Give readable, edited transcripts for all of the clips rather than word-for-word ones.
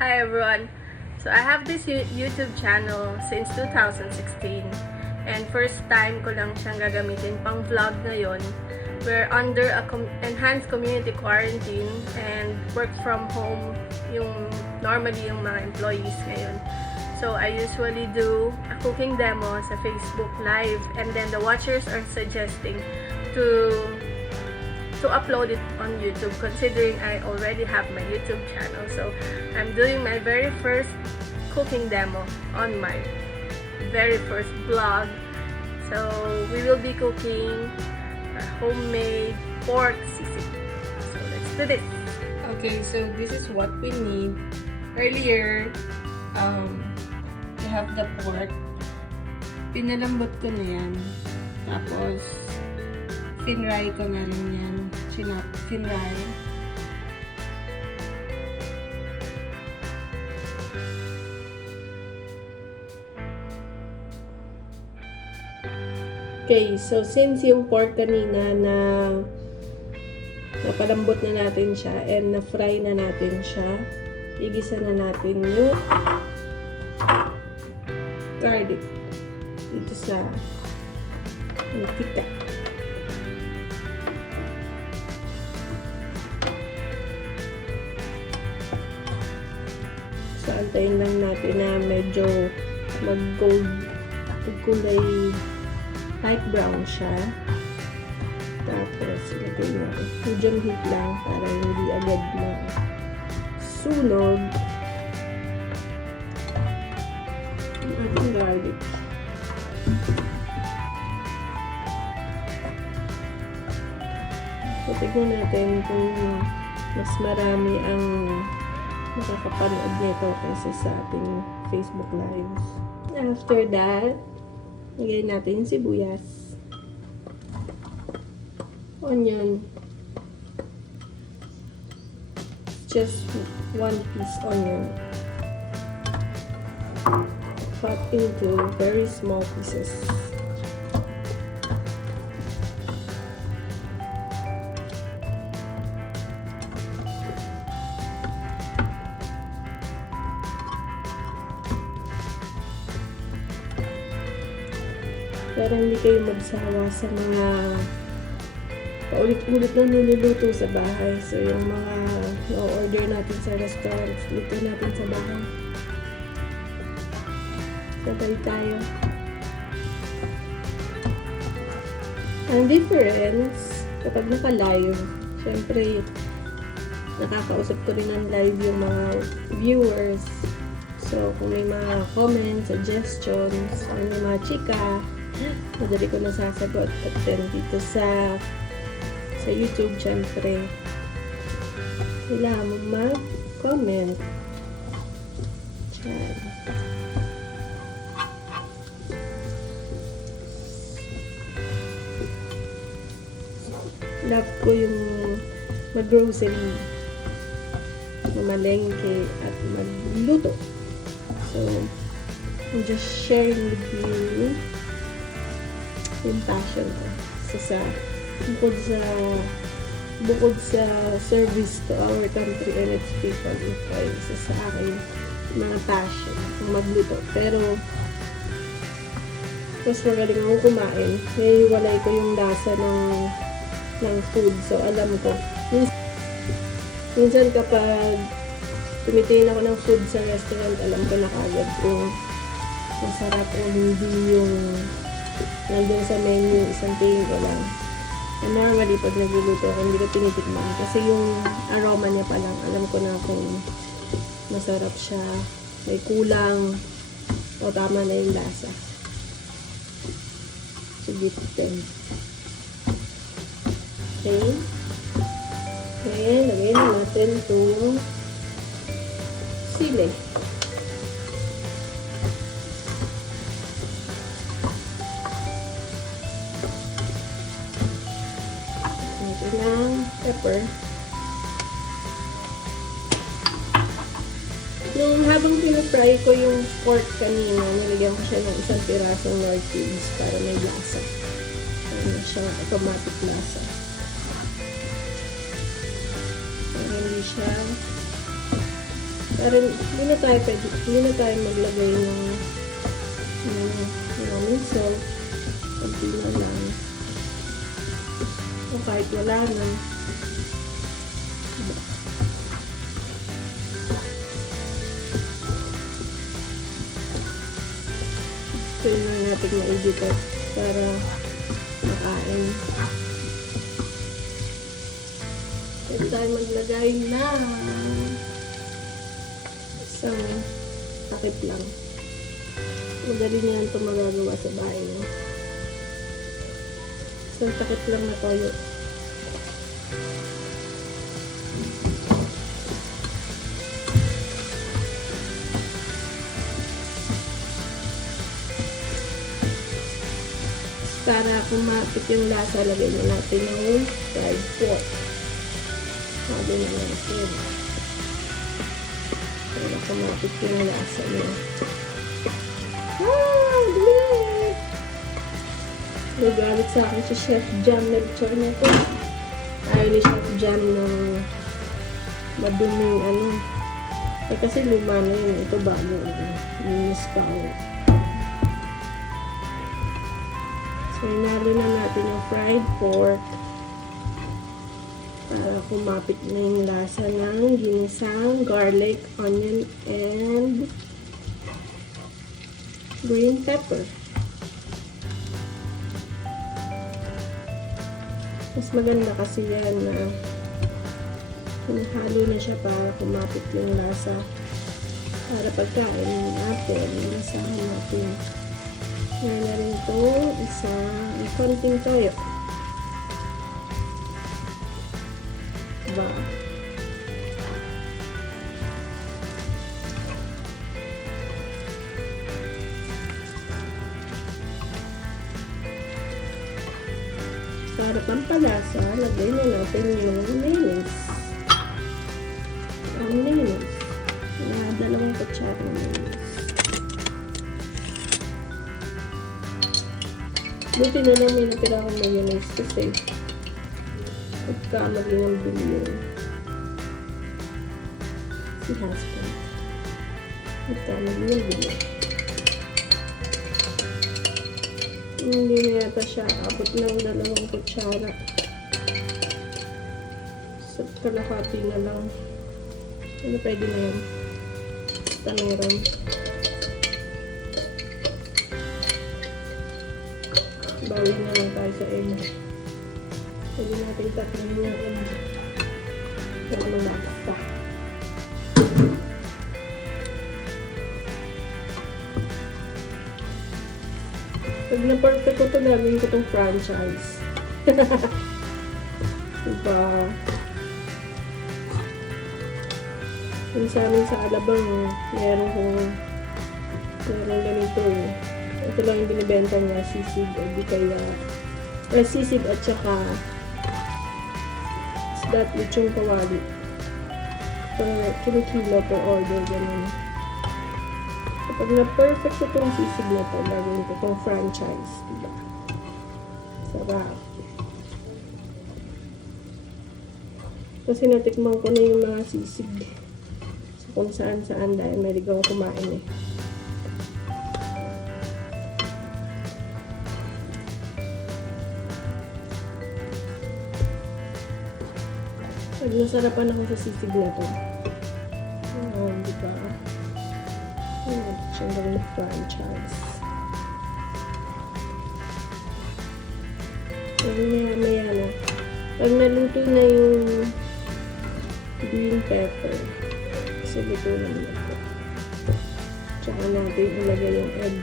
Hi everyone! So I have this YouTube channel since 2016 and first time ko lang siyang gagamitin pang vlog ngayon. We're under a enhanced community quarantine and work from home normally yung mga employees ngayon. So I usually do a cooking demo sa Facebook Live and then the watchers are suggesting to upload it on YouTube considering I already have my YouTube channel. So I'm doing my very first cooking demo on my very first vlog. So we will be cooking homemade pork sisig. So let's do this. Okay, so this is what we need. Earlier, we have the pork. Pinalambot ko na yan. Tapos, finry ko na rin yan. Finry. Okay, so since yung pork kanina na napalambot na natin siya and na-fry na natin siya, igisa na natin yung garlic dito sa mantika. So, antayin lang natin na medyo mag-gold, kulay light brown siya. Tapos, ilagay natin. Medium heat lang para hindi agad sunog ang ating garlic. So, tignan natin kung mas marami ang makakapanood nito kaysa sa ating Facebook Lives. After that, lagay natin sibuyas, onion, just 1 piece onion, cut into very small pieces. Para hindi kayo magsawa sa mga paulit-ulit na niluluto sa bahay. So, yung mga na-order natin sa restaurants, luto natin sa bahay. Sabay tayo. Ang difference, kapag naka-live, syempre, nakakausap ko rin ng live yung mga viewers. So, kung may mga comments, suggestions, may mga chika, madali ko nasasagot. At then dito sa YouTube, syempre kailangan mo mag-comment. Diyan. Love ko yung mag-grocery, mamalengke at magluto. So, I'm just sharing with you yung passion ko. Bukod sa service to our country and its people, ito ay isa sa akin mga passion ang magluto. Pero mas magaling akong kumain. Nahiwalay ko yung lasa ng food. So alam ko, minsan kapag tumitingin ako ng food sa restaurant, alam ko na kagad kung masarap o hindi yung nandun sa menu, isang tingin ko lang. And normally, pag nagluluto ako, hindi ko tinitikman. Kasi yung aroma niya pa lang, alam ko na kung masarap siya, may kulang, o tama na yung lasa. Sugitin. Okay. Ngayon, lagay na natin itong sili. Ng pepper. Nung habang pinafry ko yung pork kanina, nilagyan ko siya ng isang pirasong nor cubes para may lasa. Ano siya, automatic lasa. Hindi siya Pero hindi na tayo maglagay ng salt. Kunti na lang. O kahit wala na. So, yun na natin maigitat para makain. Pwede tayo maglagay na isang takip lang. Madali niyan ito magagawa sa bahay mo. Isang takip lang na toyo. Para kumapit yung lasa, lagay na natin yung fried pork. Lagay na natin. Para kumapit yung lasa niya. Bilis! Nagalit sa akin si Chef Jam. Nag-char na ito. Ayaw ni Chef Jam ng maduming kasi luma na yun. Ito bago. Linis pa ako. So, inalo na natin yung fried pork para kumapit na yung lasa ng ginisang garlic, onion, and green pepper. Mas maganda kasi yan na hinahalo na siya para kumapit yung lasa para pagkain natin, lasahan natin. Ngayon na rin ito, konting toyo. Diba? Para pampalasa, lagay na natin yung mayonnaise. Ang mayonnaise. Dalawang kutsara ng mayonnaise. Buti na lang may natira akong mayonnaise kasi pagkamali ng bili yun. Si husband. Pagkamali ng bili. Hindi na yata siya abot ng 2 kutsara. So, kalahati na lang. Ano pwede na yan? Basta meron. Bawin na lang tayo sa egg. Pwede natin tatlong yung egg. Para malapit pa. Pag na-perfect ko ito, gagawin ko itong franchise. Diba? Yung sa amin sa Alabang, meron ganito eh. Ito lang yung binibenta niya, sisig, o di kaya sisig at saka isdat lechong kawali. Kilo per order, ganun. Kapag na-perfect itong sisig na ito, gagawin ko itong franchise. Diba? Sarap. Kasi natikman ko na yung mga sisig sa kung saan dahil may ligaw kumain eh. Pag nasarapan ako sa sisig na ito. Diba? Siyang gawin franchise. Maya na. Pag naluto na yung green pepper, kasi luto na ito. Tsaka natin ilagay yung egg.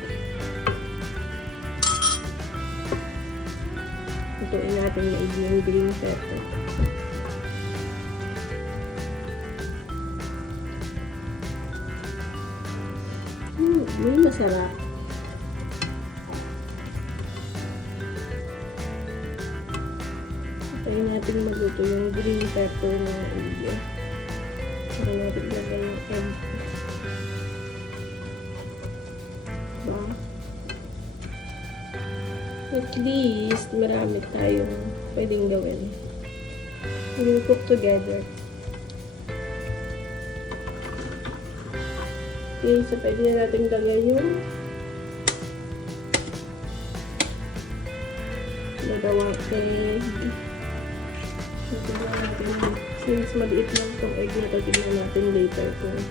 Lutuin natin yung green pepper. May masarap. Kaya natin magluto yung green pepper na egg. Kaya natin lagay yung egg. Diba? At least, marami tayong pwedeng gawin. We'll cook together. Okay, so pwede na natin lagay yung nagawang egg. Tignan natin. Since maliit lang itong egg na ito, tignan natin later kung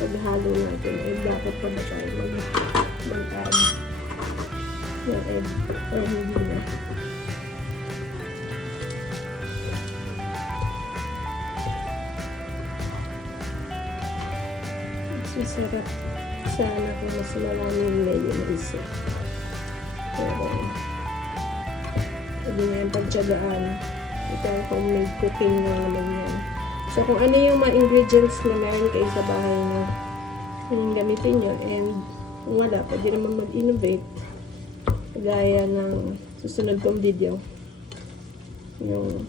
paghalo natin. Dapat pa ba tayo mag-add yung egg or hindi na. Masarap sana kung mas marami yung mayonnaise. Pero pwede na yung pagtsagaan. Ito ang homemade cooking na naman yan. So kung ano yung mga ingredients na meron kayo sa bahay na yung gamitin nyo, and kung wala, pwede naman mag-innovate gaya ng susunod kong video. Yung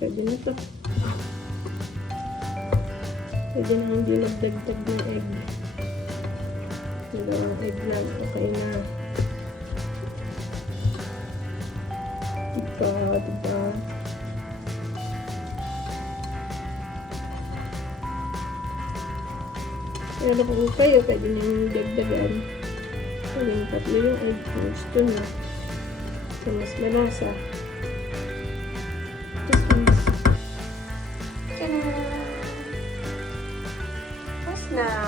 pwede na to. Pwede na hindi magdagdag ng egg. Dalawang egg lang. Okay na. Diba? Pero kung kayo, pwede nyo yung dagdagan. Pwede tatlo yung egg kung gusto nyo. So, mas malasa. This one's... Ta-da! Na